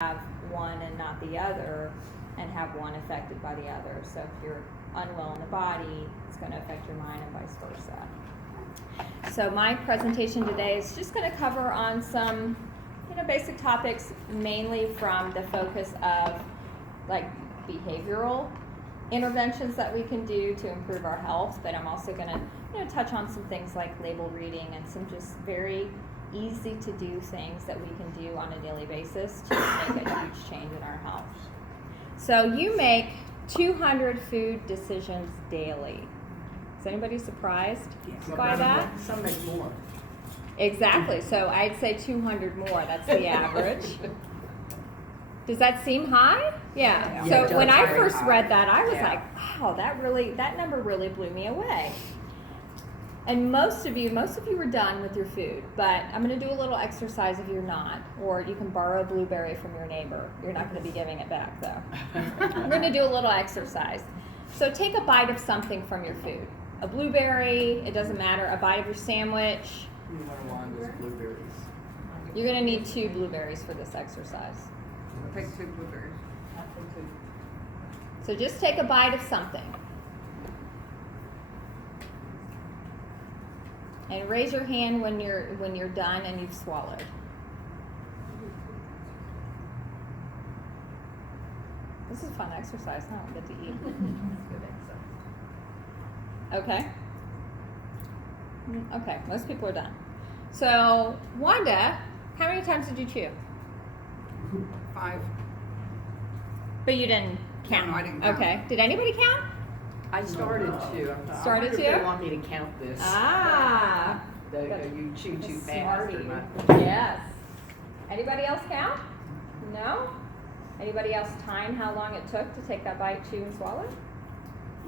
have one and not the other, and have one affected by the other. So if you're unwell in the body, it's going to affect your mind and vice versa. So my presentation today is just going to cover on some basic topics, mainly from the focus of like behavioral interventions that we can do to improve our health, but I'm also going to touch on some things like label reading and some just very easy to do things that we can do on a daily basis to make a huge change in our health. So you make 200 food decisions daily. Is anybody surprised by that? Some make more. Exactly. So I'd say 200 more. That's the average. Does that seem high? Yeah. Yeah, So when I first high. read that, I was like, wow, that number really blew me away. And most of you were done with your food, but I'm going to do a little exercise if you're not, or you can borrow a blueberry from your neighbor. You're not going to be giving it back, though. I'm going to do a little exercise. So take a bite of something from your food. A blueberry, it doesn't matter, a bite of your sandwich. You want to want blueberries. You're going to need 2 blueberries for this exercise. I'll take 2 blueberries. So just take a bite of something. And raise your hand when you're done and you've swallowed. This is a fun exercise, huh? We get to eat. Okay. Okay, most people are done. So, Wanda, how many times did you chew? 5. But you didn't count. No, I didn't count. Okay. Did anybody count? I started to. Started I wonder if to? they want me to count this. Ah. You chew too fast or not. Yes. Anybody else count? No? Anybody else time how long it took to take that bite, chew, and swallow?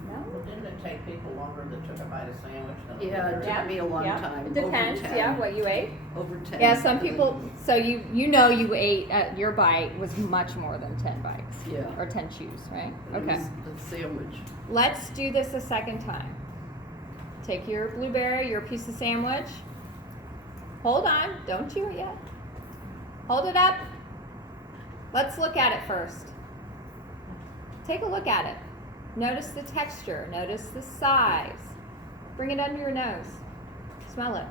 No? Well, didn't it take people longer that took a bite of sandwich than Yeah, it others? took me a long time. It depends, Over 10. yeah, what you ate. Over 10. Yeah, some people, so you ate, your bite was much more than 10 bites. Yeah. Or 10 chews, right? It Okay. was a sandwich. Let's do this a second time. Take your blueberry, your piece of sandwich. Hold on, don't chew it yet. Hold it up. Let's look at it first. Take a look at it. Notice the texture, notice the size. Bring it under your nose. Smell it.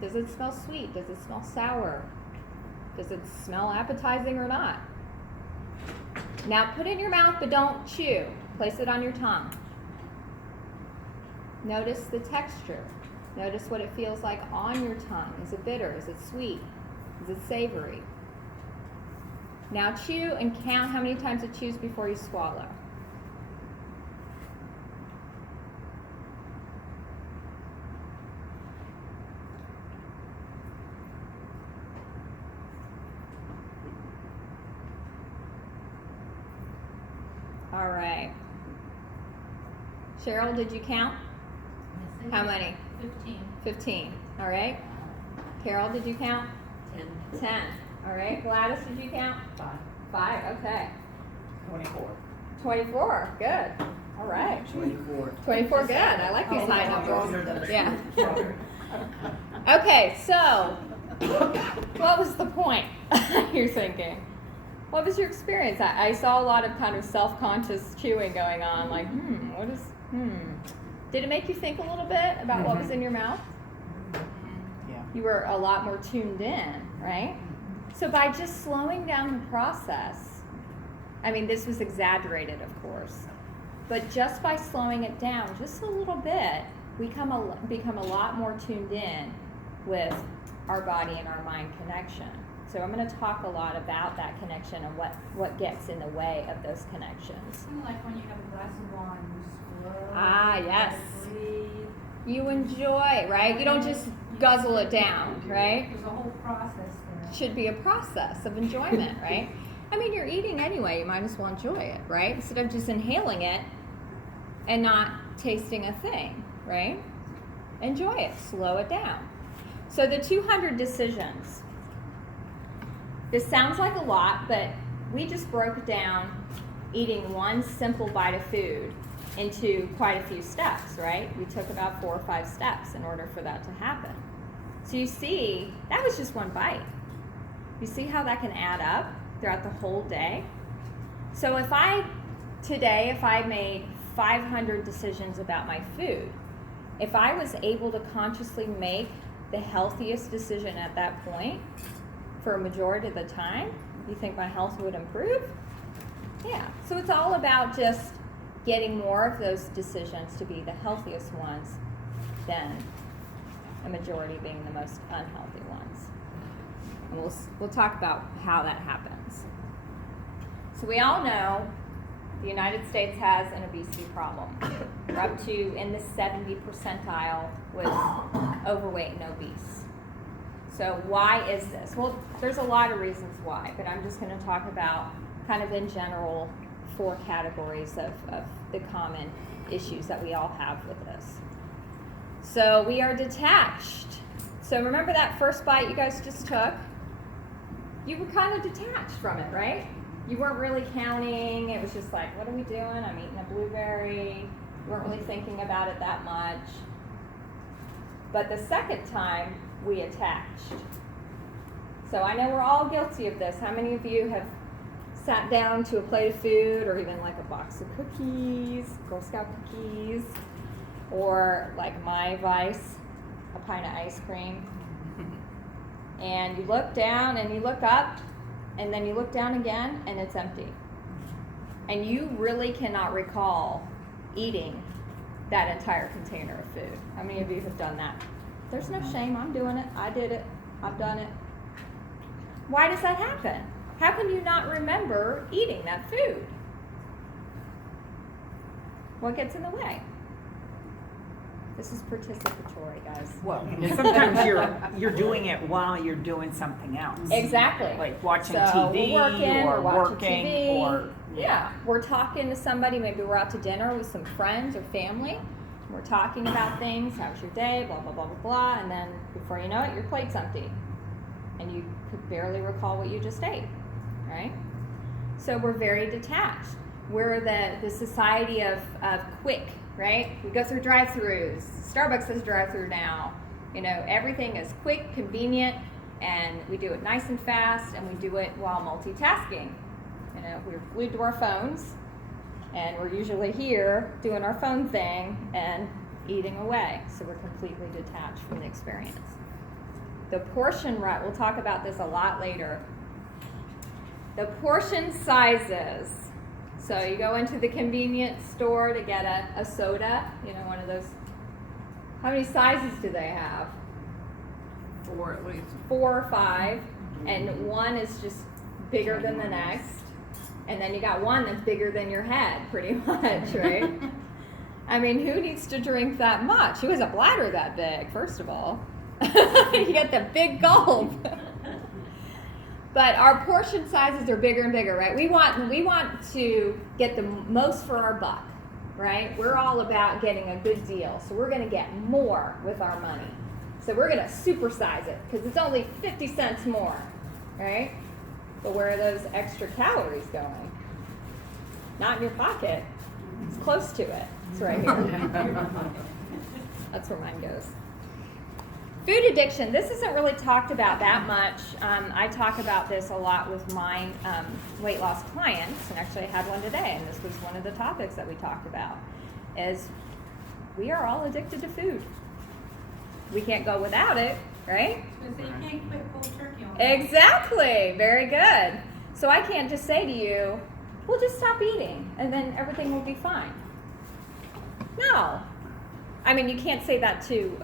Does it smell sweet? Does it smell sour? Does it smell appetizing or not? Now put it in your mouth, but don't chew. Place it on your tongue. Notice the texture. Notice what it feels like on your tongue. Is it bitter? Is it sweet? Is it savory? Now chew and count how many times it chews before you swallow. All right. Cheryl, did you count? Yes, How many? 15. 15. All right. Carol, did you count? 10. 10. All right. Gladys, did you count? 5. 5. Okay. 24. 24. Good. All right. 24. 24. Good. I like these high longer numbers. than Yeah. strawberry. Okay. So, what was the point? You're thinking. What was your experience? I saw a lot of kind of self-conscious chewing going on. Like, Did it make you think a little bit about what was in your mouth? Yeah. You were a lot more tuned in, right? So by just slowing down the process, I mean, this was exaggerated, of course, but just by slowing it down just a little bit, we become a lot more tuned in with our body and our mind connection. So I'm going to talk a lot about that connection and what gets in the way of those connections. Kind of like when you have a glass of wine, you slow. Ah, yes. Breathe. You enjoy, right? You don't just guzzle it down, right? There's a whole process there. Should be a process of enjoyment, right? I mean, you're eating anyway, you might as well enjoy it, right? Instead of just inhaling it and not tasting a thing, right? Enjoy it, slow it down. So the 200 decisions. This sounds like a lot, but we just broke down eating one simple bite of food into quite a few steps, right? We took about 4 or 5 steps in order for that to happen. So you see, that was just one bite. You see how that can add up? throughout the whole day. So if I made 500 decisions about my food, if I was able to consciously make the healthiest decision at that point for a majority of the time, you think my health would improve? Yeah. So it's all about just getting more of those decisions to be the healthiest ones than a majority being the most unhealthy ones. And we'll talk about how that happens. So we all know the United States has an obesity problem. We're up to in the 70 percentile with overweight and obese. So why is this? Well, there's a lot of reasons why, but I'm just going to talk about kind of in general 4 categories of the common issues that we all have with this. So we are detached. So remember that first bite you guys just took? You were kind of detached from it, right? You weren't really counting. It was just like, what are we doing? I'm eating a blueberry. You weren't really thinking about it that much. But the second time, we attached. So I know we're all guilty of this. How many of you have sat down to a plate of food, or even like a box of cookies, Girl Scout cookies, or like my vice, a pint of ice cream, and you look down and you look up, and then you look down again and it's empty. And you really cannot recall eating that entire container of food. How many of you have done that? There's no shame, I'm doing it, I did it, I've done it. Why does that happen? How can you not remember eating that food? What gets in the way? This is participatory, guys. Well, sometimes you're doing it while you're doing something else. Exactly. Like watching So TV we're or watching working TV. or Yeah, we're talking to somebody. Maybe we're out to dinner with some friends or family. We're talking about things. How's your day? Blah blah blah blah blah. And then before you know it, your plate's empty, and you could barely recall what you just ate. Right? So we're very detached. We're the society of quick. Right? We go through drive-throughs. Starbucks has drive-through now. You know, everything is quick, convenient, and we do it nice and fast, and we do it while multitasking. You know, we're glued to our phones, and we're usually here doing our phone thing and eating away. So we're completely detached from the experience. The portion rut, we'll talk about this a lot later. The portion sizes. So you go into the convenience store to get a soda, you know, one of those. How many sizes do they have? 4 at least. 4 or 5, and one is just bigger than the next. And then you got one that's bigger than your head, pretty much, right? I mean, who needs to drink that much? Who has a bladder that big, first of all? You get the big gulp. But our portion sizes are bigger and bigger, right? We want to get the most for our buck, right? We're all about getting a good deal. So we're going to get more with our money. So we're going to supersize it because it's only 50 cents more, right? But where are those extra calories going? Not in your pocket. It's close to it. It's right here. That's where mine goes. Food addiction. This isn't really talked about that much. I talk about this a lot with my weight loss clients, and actually I had one today, and this was one of the topics that we talked about, is we are all addicted to food. We can't go without it, right? So you can't quit cold turkey on Exactly. Very good. So I can't just say to you, well, just stop eating, and then everything will be fine. No. I mean, you can't say that to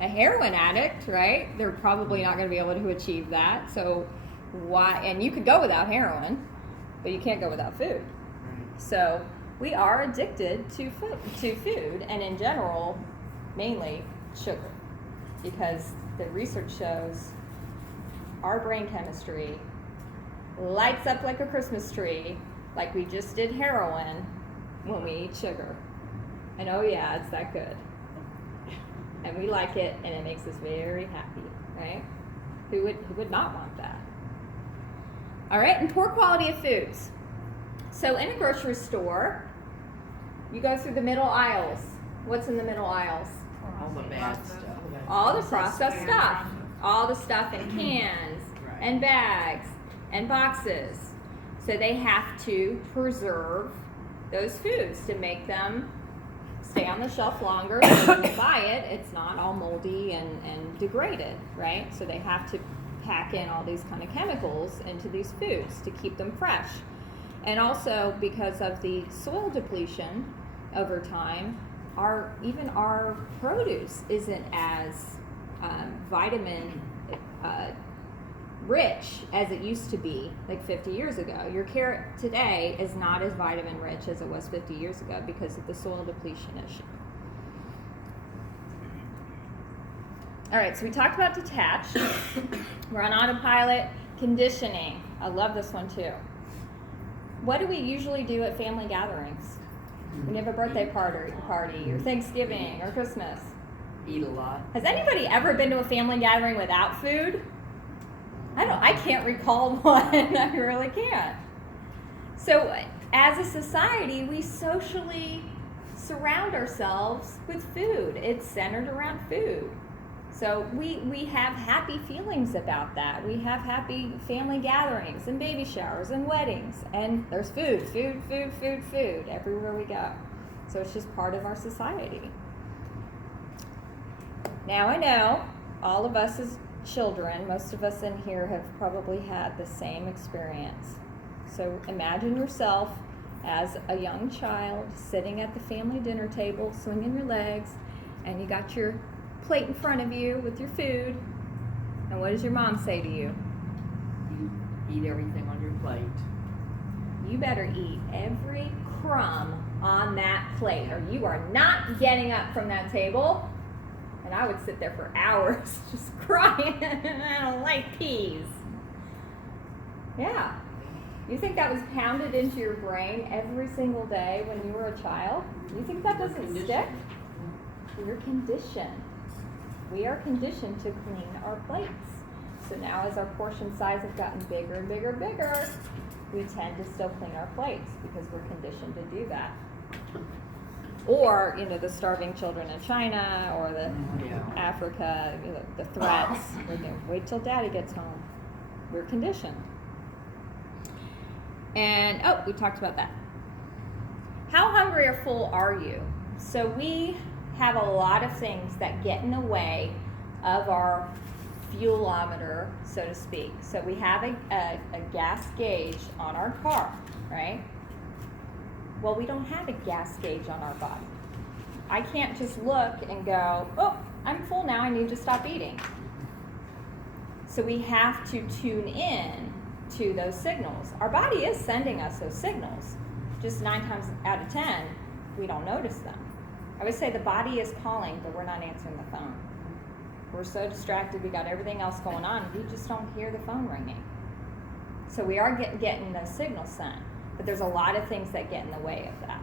a heroin addict, right? They're probably not going to be able to achieve that. So why? And you could go without heroin, but you can't go without food. So we are addicted to food, and in general, mainly sugar, because the research shows our brain chemistry lights up like a Christmas tree, like we just did heroin when we eat sugar. And oh yeah, it's that good. And we like it, and it makes us very happy, right? Who would not want that? All right, and poor quality of foods. So in a grocery store, you go through the middle aisles. What's in the middle aisles? All the bad stuff. All the processed stuff. All the stuff in cans and bags and boxes. So they have to preserve those foods to make them stay on the shelf longer. So when you buy it, it's not all moldy and degraded, right? So they have to pack in all these kind of chemicals into these foods to keep them fresh. And also because of the soil depletion over time, even our produce isn't as vitamin rich as it used to be like 50 years ago. Your carrot today is not as vitamin rich as it was 50 years ago because of the soil depletion issue. All right, so we talked about detached. We're on autopilot. Conditioning. I love this one too. What do we usually do at family gatherings? When you have a birthday party or Thanksgiving or Christmas? Eat a lot. Has anybody ever been to a family gathering without food? I can't recall one. I really can't. So as a society, we socially surround ourselves with food. It's centered around food. So we have happy feelings about that. We have happy family gatherings and baby showers and weddings. And there's food everywhere we go. So it's just part of our society. Now I know all of us as children, most of us in here have probably had the same experience. So imagine yourself as a young child sitting at the family dinner table, swinging your legs, and you got your plate in front of you with your food. And what does your mom say to you? You eat everything on your plate. You better eat every crumb on that plate or you are not getting up from that table. And I would sit there for hours just crying. I don't like peas. Yeah. You think that was pounded into your brain every single day when you were a child? You think that doesn't stick? You're conditioned. We are conditioned to clean our plates. So now as our portion size has gotten bigger and bigger and bigger, we tend to still clean our plates because we're conditioned to do that. Or, the starving children in China or the Africa, the threats. We're going to wait till daddy gets home. We're conditioned. And, we talked about that. How hungry or full are you? So we have a lot of things that get in the way of our fuelometer, so to speak. So we have a gas gauge on our car, right? Well, we don't have a gas gauge on our body. I can't just look and go, oh, I'm full now, I need to stop eating. So we have to tune in to those signals. Our body is sending us those signals. Just 9 times out of 10, we don't notice them. I would say the body is calling, but we're not answering the phone. We're so distracted, we got everything else going on, we just don't hear the phone ringing. So we are getting those signals sent. But there's a lot of things that get in the way of that.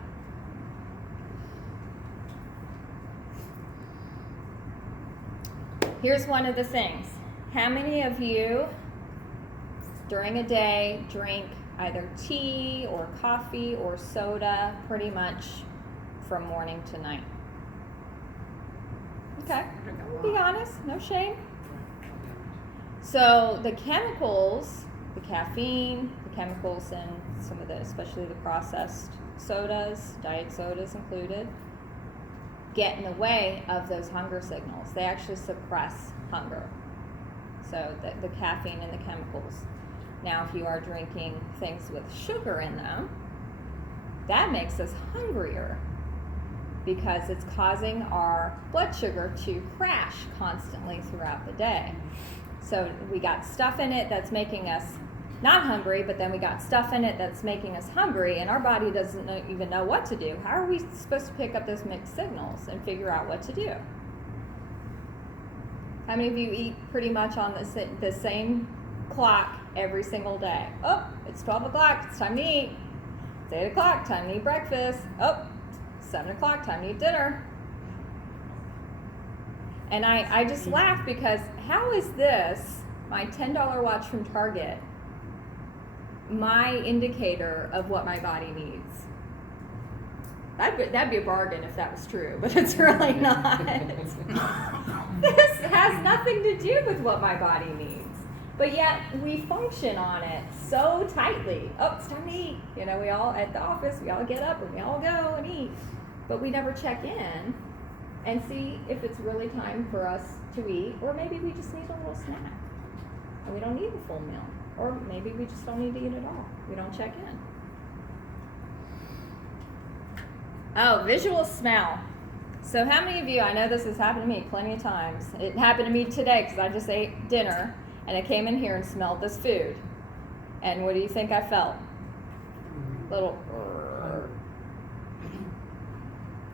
Here's one of the things. How many of you during a day drink either tea or coffee or soda pretty much from morning to night? Okay, be honest, no shame. So the chemicals, the caffeine, the chemicals in some of the, especially the processed sodas, diet sodas included, get in the way of those hunger signals. They actually suppress hunger. So the caffeine and the chemicals. Now, if you are drinking things with sugar in them, that makes us hungrier because it's causing our blood sugar to crash constantly throughout the day. So we got stuff in it that's making us not hungry, but then we got stuff in it that's making us hungry, and our body doesn't even know what to do. How are we supposed to pick up those mixed signals and figure out what to do? How many of you eat pretty much on the same clock every single day? Oh, it's 12 o'clock, it's time to eat. It's 8 o'clock, time to eat breakfast. Oh, 7 o'clock, time to eat dinner. And I just laugh because how is this, my $10 watch from Target, my indicator of what my body needs? That'd be a bargain if that was true, but it's really not. This has nothing to do with what my body needs. But yet we function on it so tightly. Oh, it's time to eat. You know, we all at the office, we all get up and we all go and eat. But we never check in and see if it's really time for us to eat, or maybe we just need a little snack and we don't need a full meal. Or maybe we just don't need to eat at all. We don't check in. Oh, visual smell. So how many of you, I know this has happened to me plenty of times. It happened to me today because I just ate dinner and I came in here and smelled this food. And what do you think I felt? Little.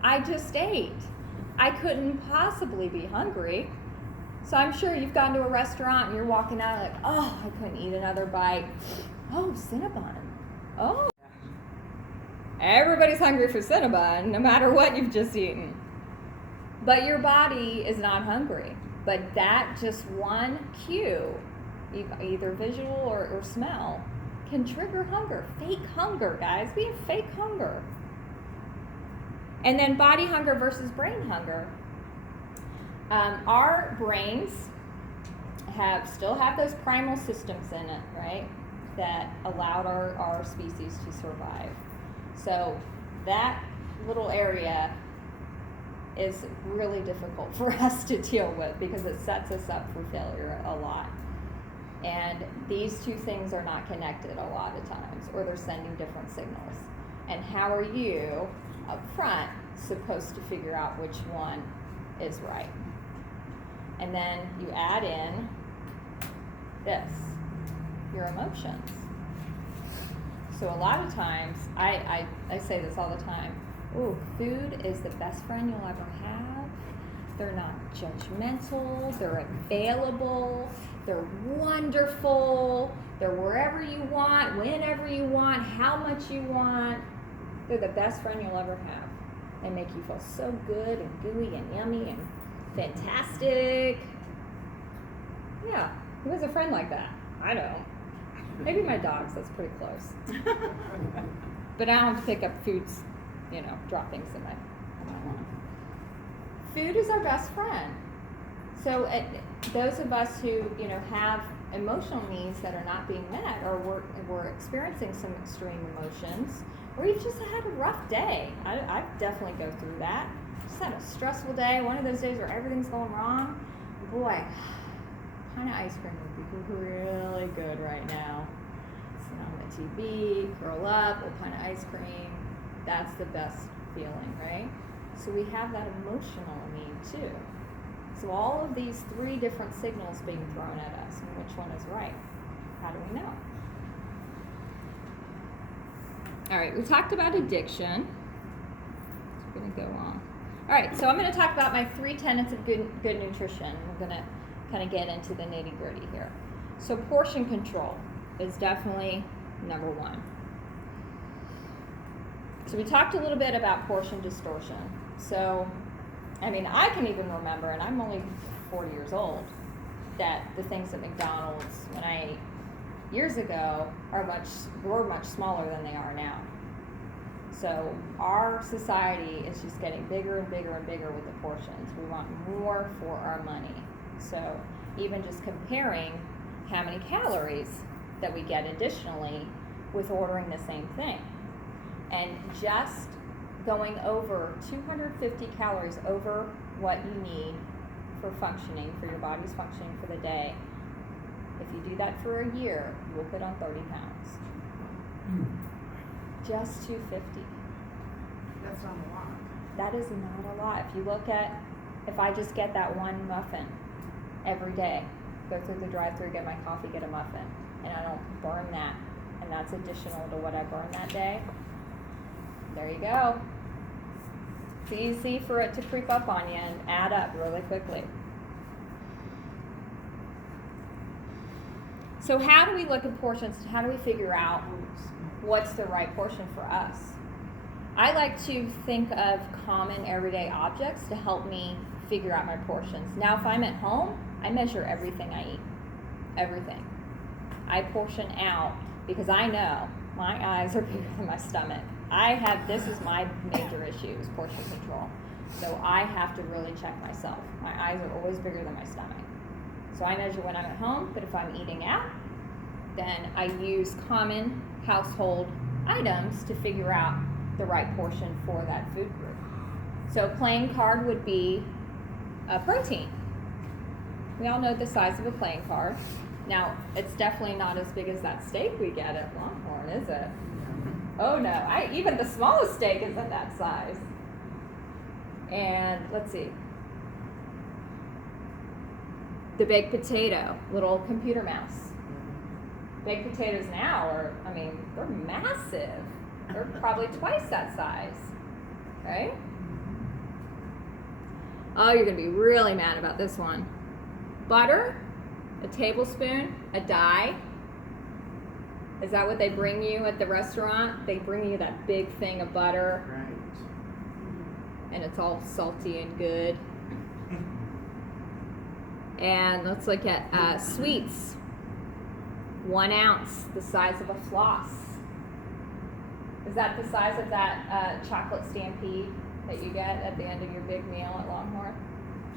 I just ate. I couldn't possibly be hungry. So I'm sure you've gone to a restaurant and you're walking out like, oh, I couldn't eat another bite. Oh, Cinnabon. Oh. Everybody's hungry for Cinnabon, no matter what you've just eaten. But your body is not hungry. But that just one cue, either visual or smell, can trigger hunger. Fake hunger, guys. We have fake hunger. And then body hunger versus brain hunger. Our brains still have those primal systems in it, right? That allowed our species to survive. So that little area is really difficult for us to deal with because it sets us up for failure a lot. And these two things are not connected a lot of times, or they're sending different signals. And how are you up front supposed to figure out which one is right? And then you add in this, your emotions. So a lot of times, I say this all the time, ooh, food is the best friend you'll ever have. They're not judgmental, they're available, they're wonderful, they're wherever you want, whenever you want, how much you want. They're the best friend you'll ever have. They make you feel so good and gooey and yummy and fantastic. Yeah, who has a friend like that? I don't. Maybe my dogs, that's pretty close. But I don't have to pick up foods, drop things in my lawn. Food is our best friend. So those of us who, have emotional needs that are not being met, or we're experiencing some extreme emotions, or you've just had a rough day. I definitely go through that. Just had a stressful day, one of those days where everything's going wrong. Boy, a pint of ice cream would be really good right now. Sit on the TV, curl up, a pint of ice cream. That's the best feeling, right? So we have that emotional need too. So all of these three different signals being thrown at us, and which one is right? How do we know? All right, we talked about addiction. We're going to go on. All right, so I'm going to talk about my 3 tenets of good nutrition. We're going to kind of get into the nitty gritty here. So portion control is definitely number 1. So we talked a little bit about portion distortion. So, I can even remember, and I'm only 40 years old, that the things at McDonald's when I ate years ago were much smaller than they are now. So our society is just getting bigger and bigger and bigger with the portions. We want more for our money. So even just comparing how many calories that we get additionally with ordering the same thing. And just going over 250 calories over what you need for functioning, for your body's functioning for the day. If you do that for a year, you will put on 30 pounds. Just 250. That's not a lot. That is not a lot. If you look at, if I just get that one muffin every day, go through the drive-thru, get my coffee, get a muffin, and I don't burn that, and that's additional to what I burn that day, there you go. It's easy for it to creep up on you and add up really quickly. So how do we look at portions? How do we figure out what's the right portion for us? I like to think of common everyday objects to help me figure out my portions. Now, if I'm at home, I measure everything I eat. Everything. I portion out because I know my eyes are bigger than my stomach. This is my major issue, is portion control. So I have to really check myself. My eyes are always bigger than my stomach. So I measure when I'm at home, but if I'm eating out, then I use common household items to figure out the right portion for that food group. So playing card would be a protein. We all know the size of a playing card. Now, it's definitely not as big as that steak we get at Longhorn, is it? Oh no, even the smallest steak isn't that size. And let's see. The baked potato, little computer mouse. Baked potatoes now are, they're massive. They're probably twice that size, right? Oh, you're gonna be really mad about this one. Butter, a tablespoon, a die. Is that what they bring you at the restaurant? They bring you that big thing of butter, Right. and it's all salty and good. And let's look at sweets. 1 ounce, the size of a floss. Is that the size of that chocolate stampede that you get at the end of your big meal at Longhorn?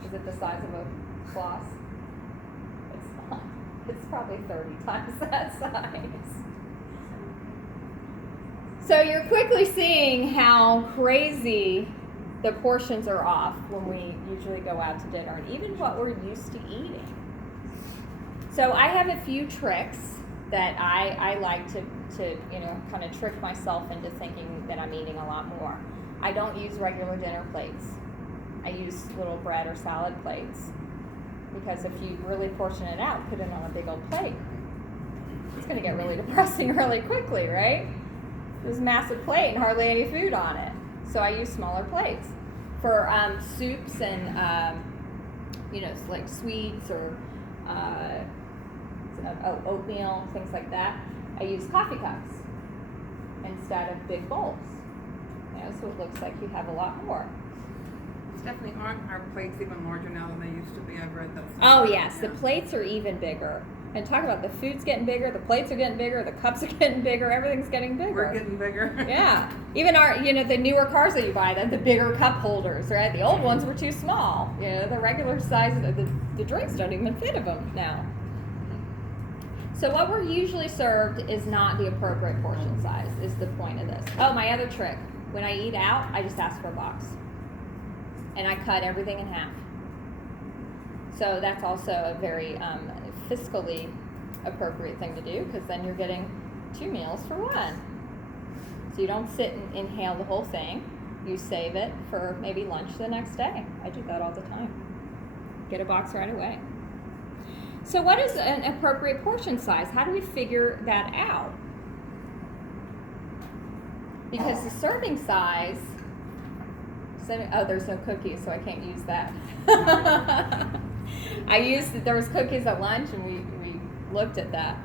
Is it the size of a floss? It's not. It's probably 30 times that size. So you're quickly seeing how crazy the portions are off when we usually go out to dinner, and even what we're used to eating. So I have a few tricks that I like to kind of trick myself into thinking that I'm eating a lot more. I don't use regular dinner plates. I use little bread or salad plates, because if you really portion it out, put it on a big old plate, it's going to get really depressing really quickly, right? There's a massive plate and hardly any food on it. So I use smaller plates. For soups and, like sweets or oatmeal, things like that, I use coffee cups instead of big bowls. So it looks like you have a lot more. Stephanie, aren't our plates even larger now than they used to be? I've read that. Oh yes, the Yeah. plates are even bigger. And talk about the food's getting bigger, the plates are getting bigger, the cups are getting bigger, everything's getting bigger. We're getting bigger. Yeah, even our, the newer cars that you buy, the bigger cup holders, right? The old ones were too small. The regular size, the drinks don't even fit of them now. So what we're usually served is not the appropriate portion size, is the point of this. Oh, my other trick. When I eat out, I just ask for a box. And I cut everything in half. So that's also a very fiscally appropriate thing to do, because then you're getting 2 meals for 1. So you don't sit and inhale the whole thing. You save it for maybe lunch the next day. I do that all the time. Get a box right away. So what is an appropriate portion size? How do we figure that out? Because the serving size, there's no cookies, so I can't use that. There was cookies at lunch, and we looked at that.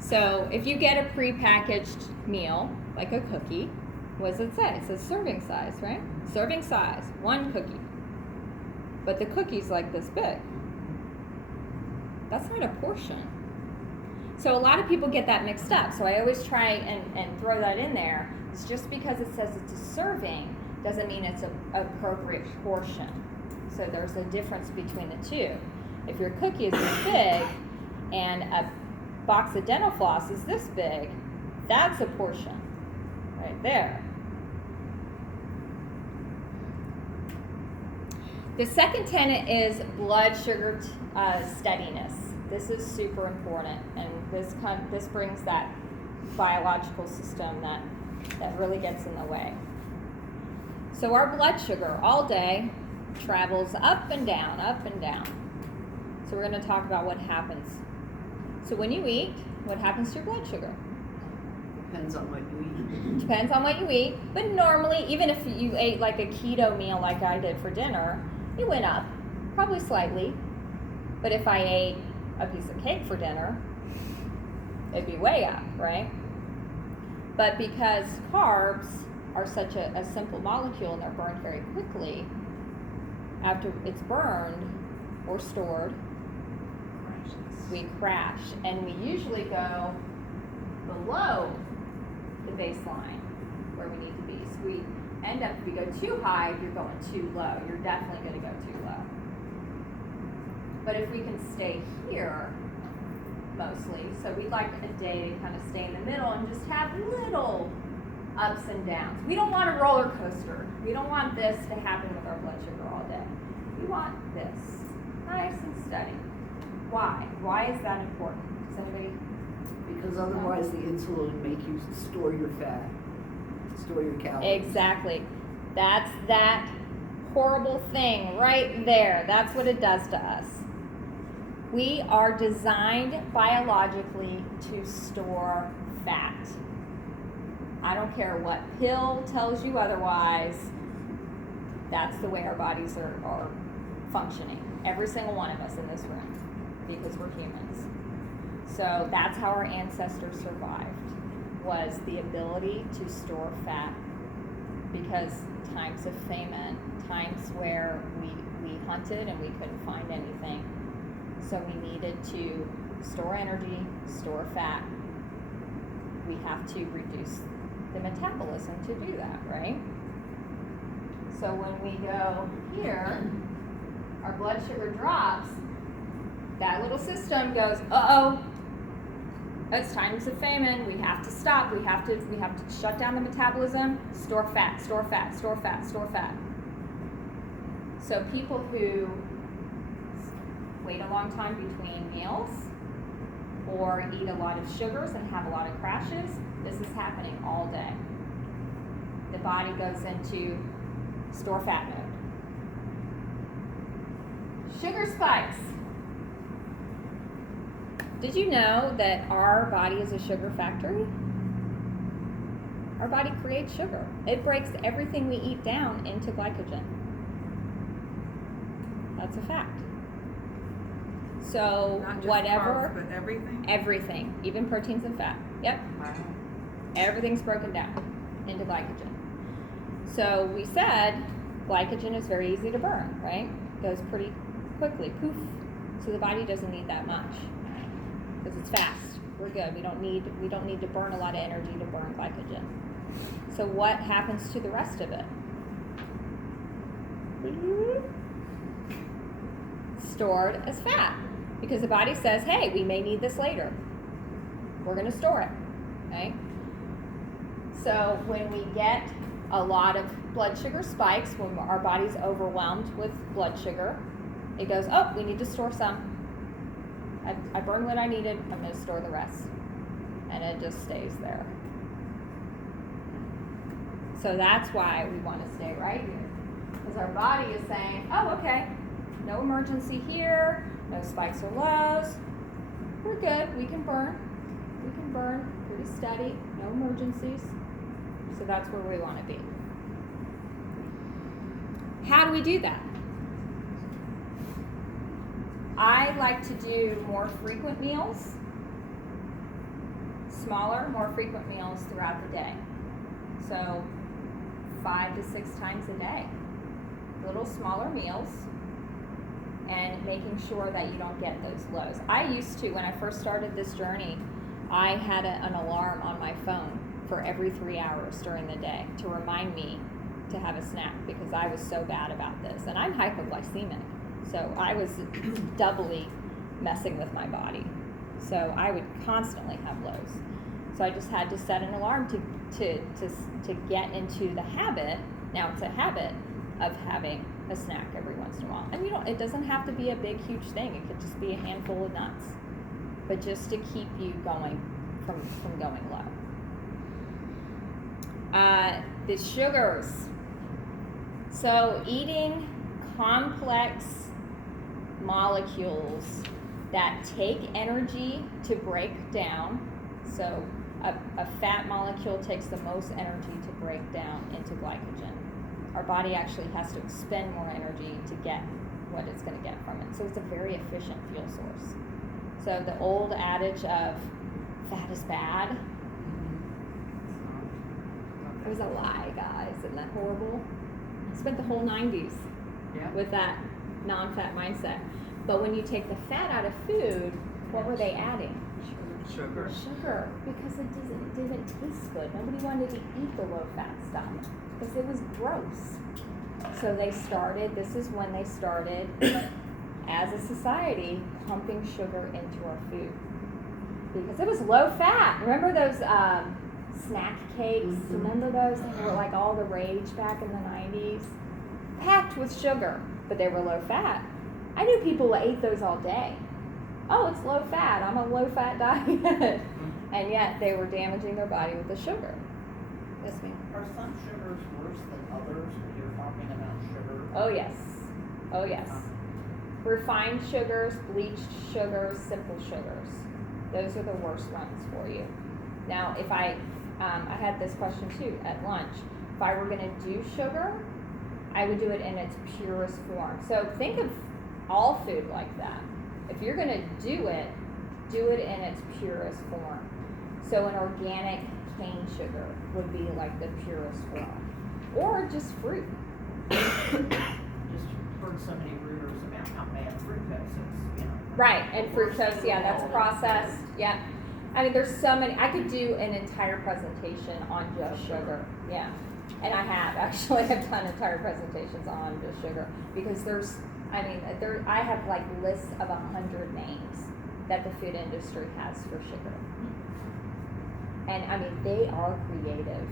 So if you get a prepackaged meal, like a cookie, what does it say? It says serving size, right? Serving size, 1 cookie. But the cookie's like this big. That's not a portion. So a lot of people get that mixed up. So I always try and throw that in there. It's just because it says it's a serving doesn't mean it's an appropriate portion. So there's a difference between the two. If your cookie is this big and a box of dental floss is this big, that's a portion right there. The second tenet is blood sugar steadiness. This is super important, and this brings that biological system that really gets in the way. So our blood sugar all day travels up and down, up and down. So we're going to talk about what happens. So when you eat, what happens to your blood sugar? Depends on what you eat. Depends on what you eat, but normally, even if you ate like a keto meal like I did for dinner, it went up, probably slightly. But if I ate a piece of cake for dinner, it'd be way up, right? But because carbs are such a simple molecule and they're burned very quickly, after it's burned or stored, we crash. And we usually go below the baseline where we need to be. So we end up, if you go too high, you're going too low. You're definitely going to go too low. But if we can stay here mostly, so we'd like a day to kind of stay in the middle and just have little ups and downs. We don't want a roller coaster. We don't want this to happen with our blood sugar all day. We want this, nice and steady. Why? Why is that important? Does anybody? Because otherwise the insulin will make you store your fat, store your calories. Exactly. That's that horrible thing right there. That's what it does to us. We are designed biologically to store fat. I don't care what pill tells you otherwise. That's the way our bodies are functioning. Every single one of us in this room, because we're humans. So that's how our ancestors survived, was the ability to store fat, because times of famine, times where we hunted and we couldn't find anything. So we needed to store energy, store fat. We have to reduce the metabolism to do that, right? So when we go here, our blood sugar drops, that little system goes, uh-oh, it's times of famine, we have to stop, we have to shut down the metabolism, store fat, store fat, store fat, store fat. So people who wait a long time between meals or eat a lot of sugars and have a lot of crashes, this is happening all day. The body goes into store fat mode. Sugar spikes. Did you know that our body is a sugar factory? Our body creates sugar. It breaks everything we eat down into glycogen. That's a fact. So Not just whatever, carbs, but everything? everything, even proteins and fat. Yep. Wow. Everything's broken down into glycogen. So we said glycogen is very easy to burn, right? Goes pretty quickly, poof. So the body doesn't need that much because it's fast. We're good. We don't need to burn a lot of energy to burn glycogen. So what happens to the rest of it? Stored as fat, because the body says, hey, we may need this later. We're going to store it, right? So when we get a lot of blood sugar spikes, when our body's overwhelmed with blood sugar, it goes, oh, we need to store some. I burned what I needed, I'm going to store the rest. And it just stays there. So that's why we want to stay right here. Because our body is saying, oh, okay, no emergency here, no spikes or lows. We're good, we can burn. We can burn pretty steady, no emergencies. So that's where we want to be. How do we do that? I like to do more frequent meals, smaller, more frequent meals throughout the day. So 5 to 6 times a day. Little smaller meals and making sure that you don't get those lows. I used to, when I first started this journey, I had an alarm on my phone for every 3 hours during the day to remind me to have a snack because I was so bad about this. And I'm hypoglycemic, so I was doubly messing with my body. So I would constantly have lows. So I just had to set an alarm to get into the habit. Now it's a habit of having a snack every once in a while. And it doesn't have to be a big, huge thing. It could just be a handful of nuts. But just to keep you going from going low. The sugars. So eating complex molecules that take energy to break down. So a fat molecule takes the most energy to break down into glycogen. Our body actually has to expend more energy to get what it's going to get from it. So it's a very efficient fuel source. So the old adage of fat is bad, it was a lie, guys. Isn't that horrible? I spent the whole 90s with that non-fat mindset. But when you take the fat out of food, what were they adding? Sugar. Sugar, because it didn't taste good. Nobody wanted to eat the low-fat stuff because it was gross. So this is when they started as a society, pumping sugar into our food. Because it was low fat. Remember those snack cakes? Mhm. Remember those? They were like all the rage back in the 90s. Packed with sugar, but they were low fat. I knew people who ate those all day. Oh, it's low fat. I'm on a low fat diet. And yet they were damaging their body with the sugar. Yes, ma'am. Are some sugars worse than others when you're talking about sugar? Oh, yes. Oh, yes. Refined sugars, bleached sugars, simple sugars. Those are the worst ones for you. Now, if I had this question too at lunch. If I were going to do sugar, I would do it in its purest form. So think of all food like that. If you're going to do it in its purest form. So an organic cane sugar would be like the purest form. Or just fruit. Just heard so many rumors about how bad fructose is, you know. Right, and fructose, yeah, that's processed, yeah. I mean, there's so many, I could do an entire presentation on just sugar, yeah. And I have, actually, I've done entire presentations on just sugar, because I have like lists of 100 names that the food industry has for sugar. And I mean, they are creative.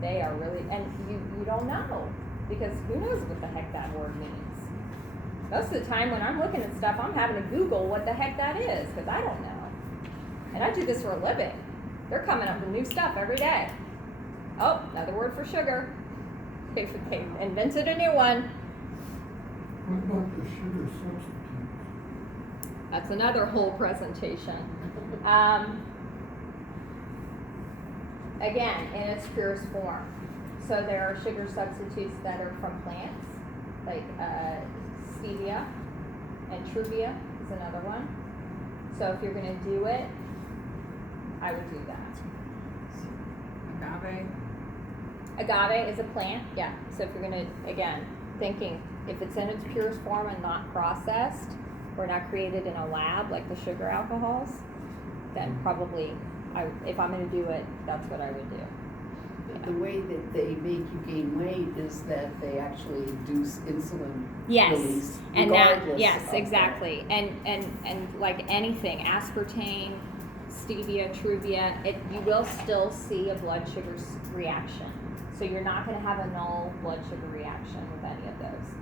They are really, and you don't know, because who knows what the heck that word means. Most of the time when I'm looking at stuff, I'm having to Google what the heck that is, because I don't know. And I do this for a living. They're coming up with new stuff every day. Oh, another word for sugar. They invented a new one. What about the sugar substitutes? That's another whole presentation. Again, in its purest form. So there are sugar substitutes that are from plants, like stevia, and truvia is another one. So if you're going to do it, I would do that. Agave. Agave is a plant, yeah. So if you're going to, again, thinking if it's in its purest form and not processed or not created in a lab like the sugar alcohols, then probably, if I'm going to do it, that's what I would do. The way that they make you gain weight is that they actually induce insulin release. And that, regardless yes, of exactly. And like anything, aspartame, stevia, truvia, you will still see a blood sugar reaction. So you're not going to have a null blood sugar reaction with any of those.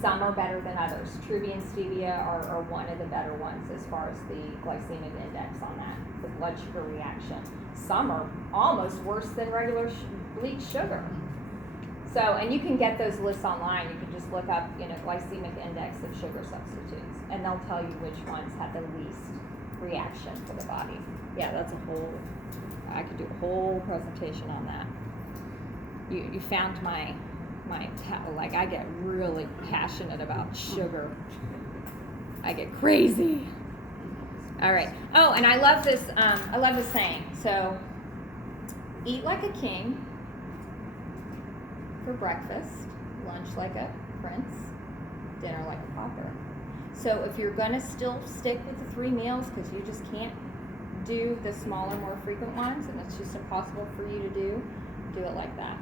Some are better than others. Truvia and stevia are one of the better ones as far as the glycemic index on that, the blood sugar reaction. Some are almost worse than regular bleached sugar. So, and you can get those lists online. You can just look up, glycemic index of sugar substitutes, and they'll tell you which ones have the least reaction for the body. Yeah, I could do a whole presentation on that. You found like I get really passionate about sugar. I get crazy. All right. Oh, and I love this saying. So, eat like a king for breakfast, lunch like a prince, dinner like a pauper. So if you're gonna still stick with the 3 meals because you just can't do the smaller, more frequent ones, and it's just impossible for you to do it like that.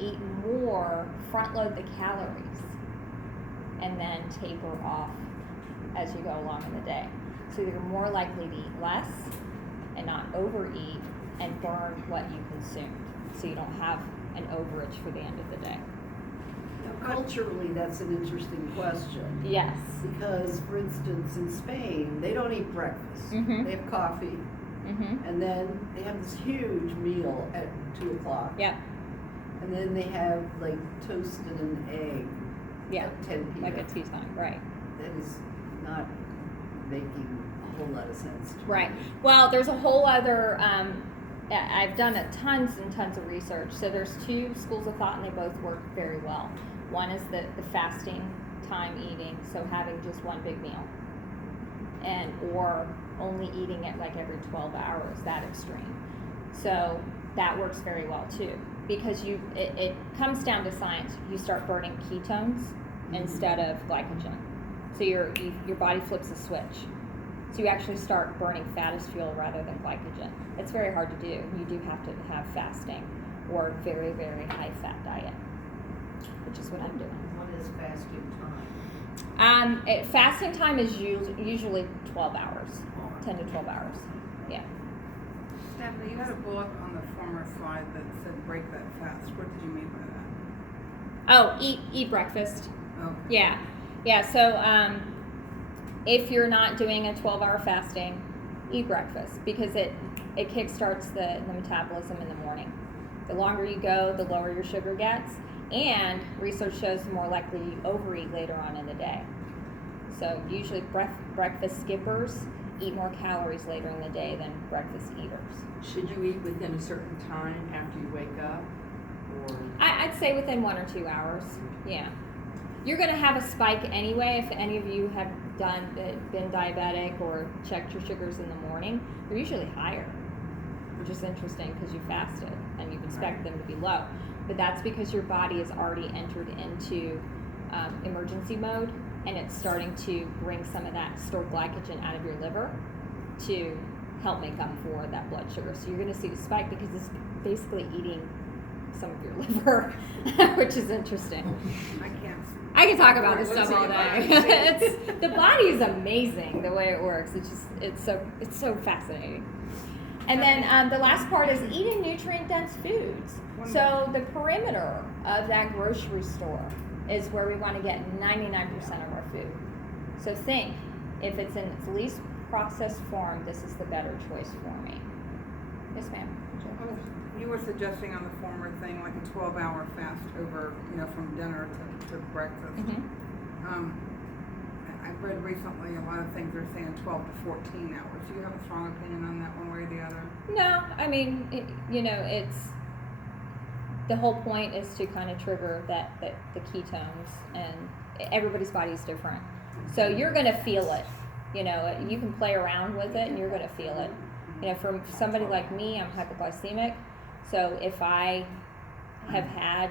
Eat more, front load the calories, and then taper off as you go along in the day. So you're more likely to eat less and not overeat and burn what you consumed. So you don't have an overage for the end of the day. Now, culturally, that's an interesting question. Yes. Because, for instance, in Spain, they don't eat breakfast. Mhm. They have coffee, Mm-hmm. and then they have this huge meal at 2 o'clock. Yep. And then they have, like, toasted an egg Yeah. at 10 p.m. Like a tea time, right. That is not making a whole lot of sense to me. Right. Well, there's a whole other, I've done tons and tons of research. So there's 2 schools of thought, and they both work very well. One is the fasting time eating, so having just one big meal, or only eating it like every 12 hours, that extreme. So that works very well too, because it comes down to science. You start burning ketones instead of glycogen. So your body flips a switch. So you actually start burning fat as fuel rather than glycogen. It's very hard to do. You do have to have fasting or very, very high fat diet, which is what I'm doing. What is fasting time? Fasting time is usually 12 hours, 10 to 12 hours. Yeah. Stephanie, you had a bullet on the former slide that said break that fast. What did you mean by that? Oh, eat breakfast. Oh, Yeah. So if you're not doing a 12-hour fasting, eat breakfast because it kickstarts the metabolism in the morning. The longer you go, the lower your sugar gets, and research shows the more likely you overeat later on in the day. So usually breakfast skippers eat more calories later in the day than breakfast eaters. Should you eat within a certain time after you wake up, or? I'd say within 1 or 2 hours. Yeah. You're going to have a spike anyway. If any of you have been diabetic or checked your sugars in the morning, they're usually higher, which is interesting because you fasted and you expect them to be low. But that's because your body has already entered into emergency mode, and it's starting to bring some of that stored glycogen out of your liver to help make up for that blood sugar. So you're going to see the spike because it's basically eating some of your liver, which is interesting. I can talk about this stuff all day. The body is amazing the way it works. It's so fascinating. And then the last part is eating nutrient-dense foods. So the perimeter of that grocery store is where we want to get 99% of our food. So think, if it's in its least processed form, this is the better choice for me. Yes, ma'am. You were suggesting on the former thing like a 12-hour fast over, from dinner to breakfast. Mm-hmm. I've read recently a lot of things are saying 12 to 14 hours. Do you have a strong opinion on that one way or the other? No, I mean, it's the whole point is to kind of trigger the ketones, and everybody's body is different. So you're going to feel it. You can play around with it, and you're going to feel it. For somebody like me, I'm hypoglycemic. So if I have had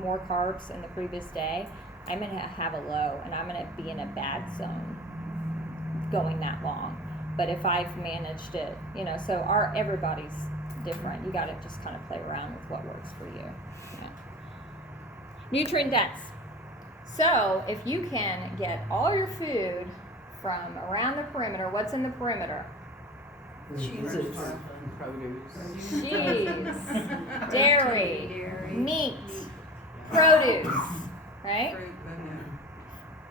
more carbs in the previous day, I'm going to have a low, and I'm going to be in a bad zone going that long. But if I've managed it, so everybody's different. You got to just kind of play around with what works for you. Yeah. Nutrient dense. So if you can get all your food from around the perimeter, what's in the perimeter? Cheeses, produce. Cheese, dairy, meat, produce, right?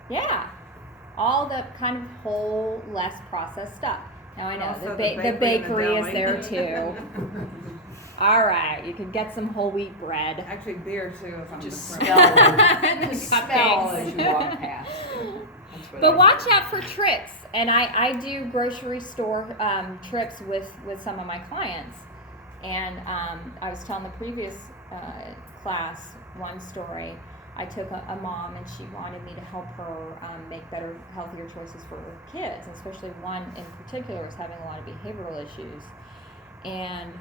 Yeah, all the kind of whole, less processed stuff. Now I know Also the bakery is deli. there too. All right, you can get some whole wheat bread. Actually, beer too is on Just the smell front. it. The Just smell cupcakes. as you walk past. That's what But I watch out for tricks, and I do grocery store trips with some of my clients, and I was telling the previous class one story. I took a mom, and she wanted me to help her make better, healthier choices for her kids, especially one in particular was having a lot of behavioral issues, and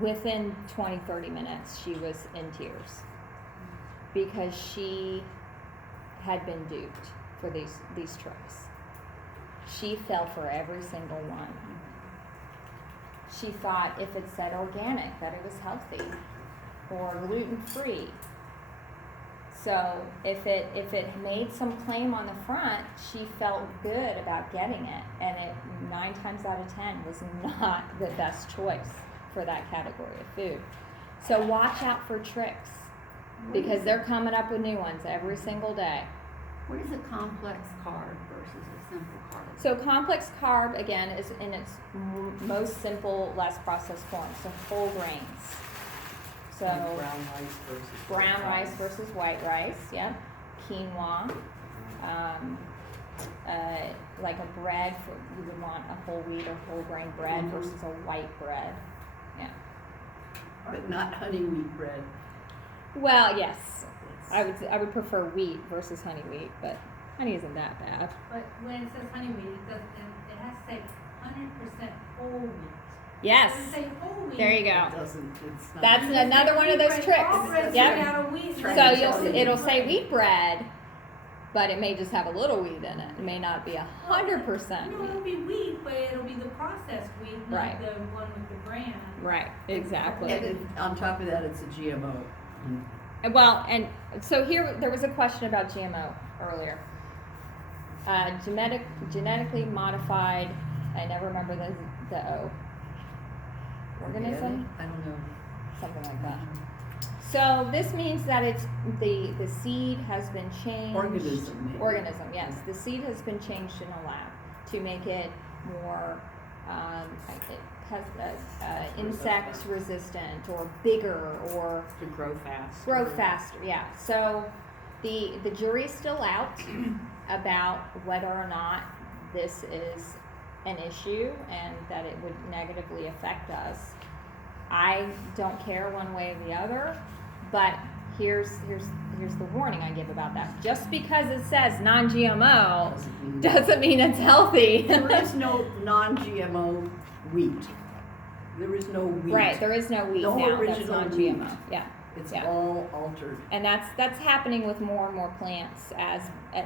within 20-30 minutes she was in tears because she had been duped for these tricks. She fell for every single one. She thought if it said organic that it was healthy or gluten-free. So if it made some claim on the front, she felt good about getting it, and it 9 times out of 10 was not the best choice for that category of food. So watch out for tricks because they're coming up with new ones every single day. What is a complex carb versus a simple carb? So complex carb, again, is in its most simple, less processed form. So whole grains. So brown rice versus white rice, yeah. Quinoa, like a bread, you would want a whole wheat or whole grain bread versus a white bread, yeah. But not honey wheat bread. Well, yes, I would prefer wheat versus honey wheat, but honey isn't that bad. But when it says honey wheat, it has to say 100% whole wheat. Yes, It doesn't say whole wheat. there you It go. doesn't, it's not. That's another one of those All bread's tricks. made Yep. out of wheat. So it'll say wheat bread, but it may just have a little wheat in it. It may not be 100% No, it'll wheat. be wheat, but it'll be the processed wheat, Right. not the one with the brand. Right, exactly. And then on top of that, it's a GMO. Well, and so here there was a question about GMO earlier. Genetically modified, I never remember the O. Organism? I don't know. Something like that. So this means that it's the seed has been changed. Organism, maybe. Organism, yes. The seed has been changed in a lab to make it more insect resistant or bigger or To grow fast. grow faster. Yeah. So the jury's still out about whether or not this is an issue and that it would negatively affect us. I don't care one way or the other, but here's the warning I give about that. Just because it says non-GMO doesn't mean it's healthy. There is no non-GMO wheat. There is no wheat. Right, there is no wheat No now that's original non-GMO. wheat. Yeah. It's Yeah. all altered. And that's happening with more and more plants as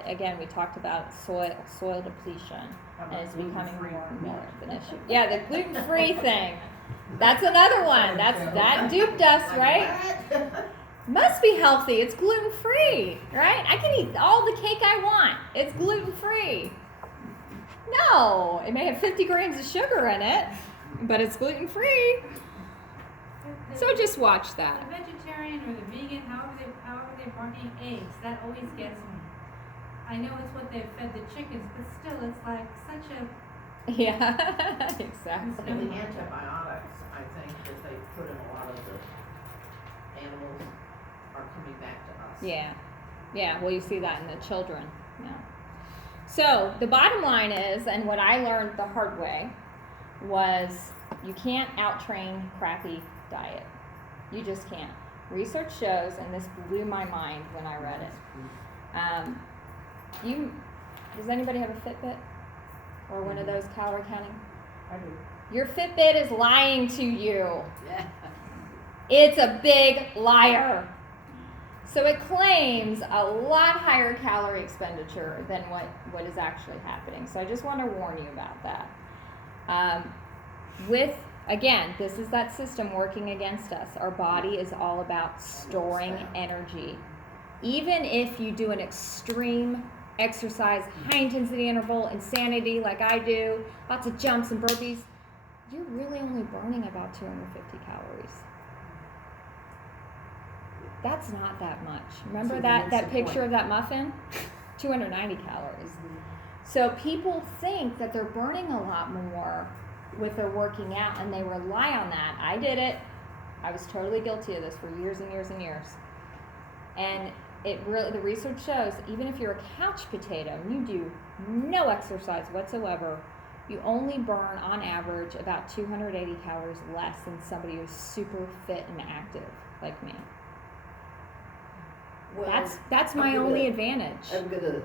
again we talked about soil depletion, and it's becoming more and more of an issue. Yeah, the gluten-free thing. That's another one. That duped us, right? Must be healthy. It's gluten-free, right? I can eat all the cake I want. It's gluten-free. No, it may have 50 grams of sugar in it, but it's gluten-free. So just watch that. The vegetarian or the vegan, however they're barking eggs, that always gets me. I know it's what they've fed the chickens, but still, it's like such a. Yeah, exactly. And the antibiotics, I think, that they put in a lot of the animals are coming back to us. Yeah, yeah. Well, you see that in the children. Yeah. So the bottom line is, and what I learned the hard way was, you can't out-train crappy diet. You just can't. Research shows, and this blew my mind when I read it. Does anybody have a Fitbit or one of those calorie counting? I do. Your Fitbit is lying to you. It's a big liar. So it claims a lot higher calorie expenditure than what is actually happening. So I just want to warn you about that. Again, this is that system working against us. Our body is all about storing energy. Even if you do an extreme exercise, high intensity interval, insanity like I do, lots of jumps and burpees, you're really only burning about 250 calories. That's not that much. Remember So that what's the picture point? of that muffin? 290 calories. So people think that they're burning a lot more with their working out, and they rely on that. I did it. I was totally guilty of this for years and years and years. And the research shows, even if you're a couch potato and you do no exercise whatsoever, you only burn on average about 280 calories less than somebody who's super fit and active like me. Well, That's I'm my gonna- only advantage. I'm gonna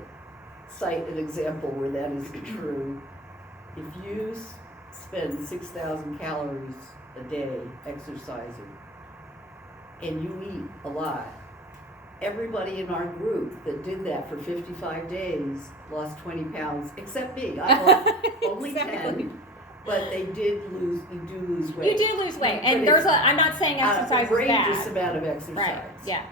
cite an example where that is true. If you spend 6,000 calories a day exercising, and you eat a lot, everybody in our group that did that for 55 days lost 20 pounds, except me. I lost only Exactly. 10, but you do lose weight. You do lose weight, But and it's I'm not saying exercise is outrageous bad. amount of exercise. Right, yeah.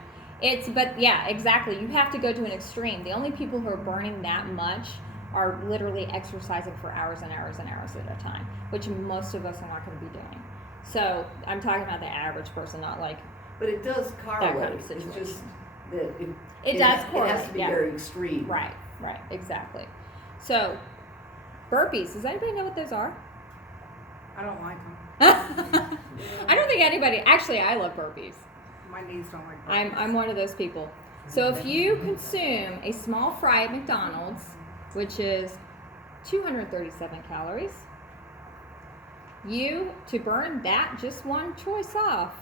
But yeah, exactly. You have to go to an extreme. The only people who are burning that much are literally exercising for hours and hours and hours at a time, which most of us are not going to be doing. So I'm talking about the average person, not like, But it does correlate. kind of It's situation. just that it does It correlate. has to be Yeah. very extreme. Right, exactly. So burpees, does anybody know what those are? I don't like them. I don't think anybody, actually I love burpees. My knees don't like burpees. I'm one of those people. So if you consume a small fry at McDonald's, which is 237 calories, to burn that just one choice off,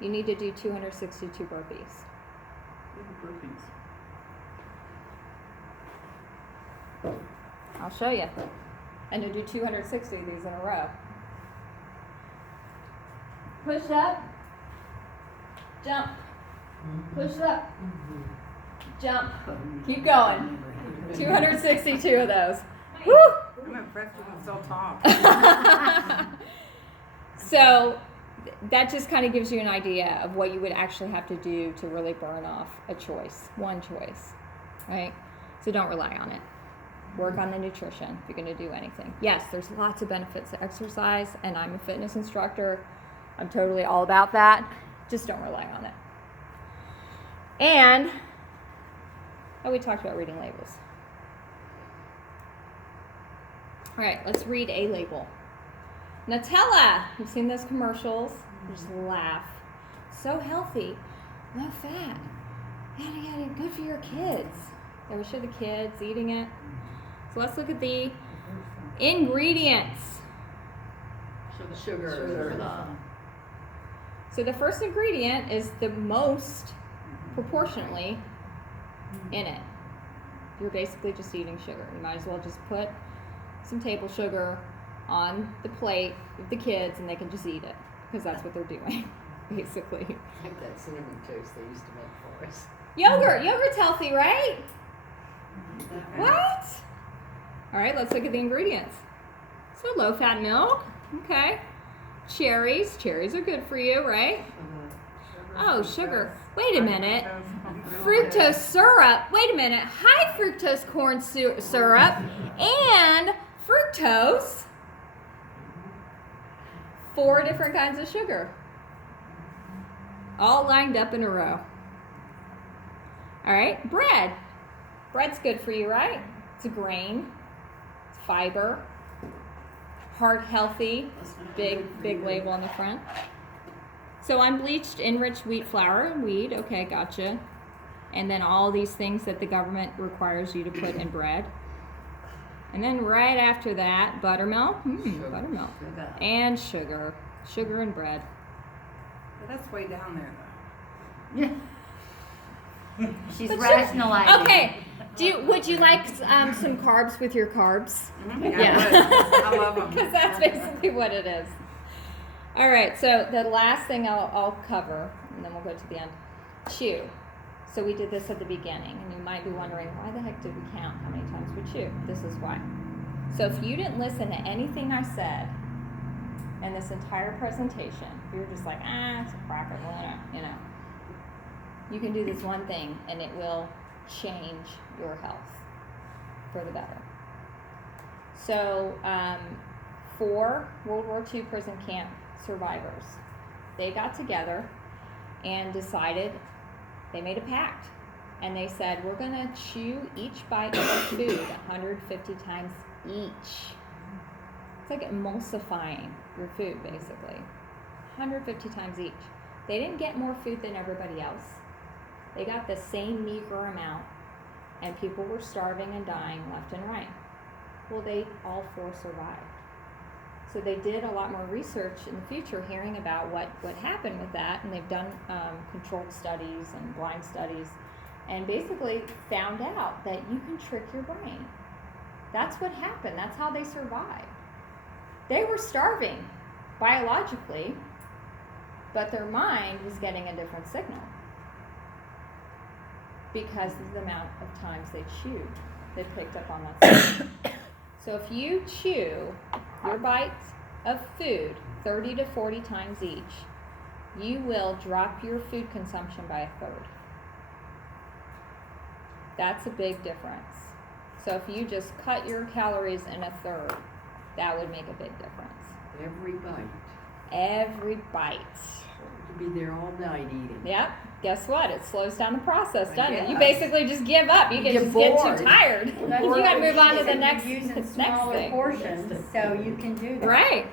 you need to do 262 burpees. Burpees. I'll show you. And to do 260 of these in a row. Push up, jump, push up, jump, keep going. 262 of those. Woo! I'm impressed you can still talk. So that just kind of gives you an idea of what you would actually have to do to really burn off one choice, right? So don't rely on it. Work on the nutrition if you're going to do anything. Yes, there's lots of benefits to exercise, and I'm a fitness instructor. I'm totally all about that. Just don't rely on it. And, we talked about reading labels. All right, let's read a label. Nutella. You've seen those commercials. You just laugh. So healthy. Low fat. Yada yada. Good for your kids. They would show the kids eating it. So let's look at the ingredients. Sugar. So the first ingredient is the most proportionately in it. You're basically just eating sugar. You might as well just put some table sugar on the plate of the kids and they can just eat it because that's what they're doing, basically. Like that cinnamon toast they used to make for us. Yogurt's healthy, right? What? All right, let's look at the ingredients. So low-fat milk, okay. Cherries are good for you, right? Oh, sugar. Wait a minute. Fructose syrup. Wait a minute. High fructose corn syrup and fructose. 4 different kinds of sugar. All lined up in a row. All right, bread. Bread's good for you, right? It's a grain. It's fiber. Heart healthy. Big label on the front. So unbleached, enriched wheat flour and wheat. Okay, gotcha. And then all these things that the government requires you to put in bread. And then right after that, buttermilk. Buttermilk. And sugar. Sugar and bread. But that's way down there though. She's But rationalizing. Okay. Would you like some carbs with your carbs? I love them. Because that's basically what it is. All right, so the last thing I'll cover, and then we'll go to the end. Chew. So we did this at the beginning, and you might be wondering, why the heck did we count how many times we chew? This is why. So if you didn't listen to anything I said in this entire presentation, if you were just like, it's a cracker, you know, you can do this one thing, and it will change your health for the better. So 4 World War II prison camp survivors, they got together and decided, they made a pact, and they said, we're going to chew each bite of our food 150 times each. It's like emulsifying your food, basically. 150 times each. They didn't get more food than everybody else. They got the same meager amount, and people were starving and dying left and right. Well, they all 4 survived. So they did a lot more research in the future, hearing about what happened with that, and they've done controlled studies and blind studies, and basically found out that you can trick your brain. That's what happened. That's how they survived. They were starving biologically, but their mind was getting a different signal because of the amount of times they chewed. They picked up on that signal. So if you chew your bites of food 30 to 40 times each, you will drop your food consumption by 1/3. That's a big difference. So if you just cut your calories in 1/3, that would make a big difference. Every bite. Every bite. You could be there all night eating. Yep. Guess what? It slows down the process, doesn't it? You guess. basically just give up. You You can get just get bored. too tired. That's You what gotta we move on to should the be next using next smaller thing. portions, so you can do that. Right.